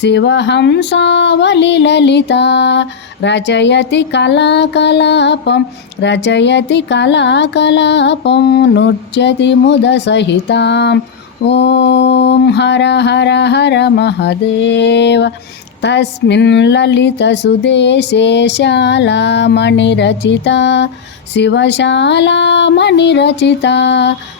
शिवहंसावलिललिता रचयति कलाकलापं रचयति कलाकलापं नृत्यति मुदसहिताम् ॐ हर हर हर महदेव तस्मिन् ललितसुदेशे शालामणिरचिता शिवशालामणिरचिता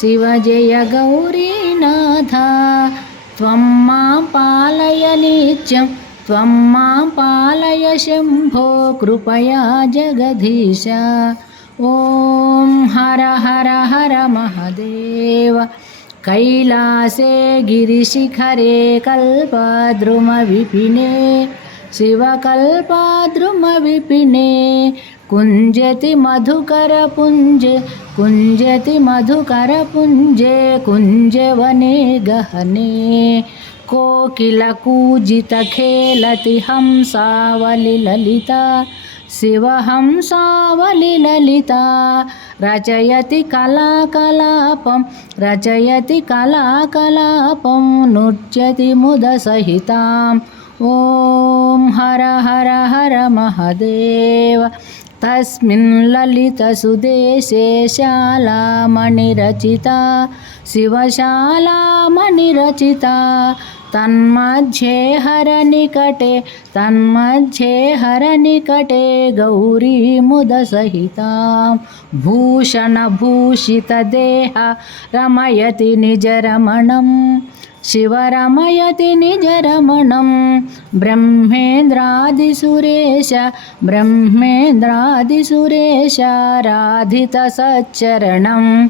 शिव जय गौरीनाथ त्वं मां पालय नित्यं त्वं मां पालय शम्भो कृपया जगदीश ॐ हर हर हर महदेव कैलासे गिरिशिखरे कल्पद्रुमविपिने शिवकल्पाद्रुमविपिने कुञ्जति मधुकरपुञ्जे कुञ्जति मधुकरपुञ्जे कुञ्जवने गहने कोकिलकूजितखेलति हंसावलिललिता शिवहंसावलिललिता रचयति कलाकलापं रचयति कलाकलापं नृत्यति मुदसहिताम् ॐ हर हर हर महदेव तस्मिन् ललितसुदेशे शालामणिरचिता शिवशालामणिरचिता తన్మధ్యే హరనికటే తన్మధ్యే హరనికటే గౌరీముదసహిత భూషణభూషితదేహ రమయతి నిజరమణం శివరమయతి నిజరమణం బ్రహ్మేంద్రాదిసురేశ బ్రహ్మేంద్రాదిసురేశ రాధిత సచ్చరణం.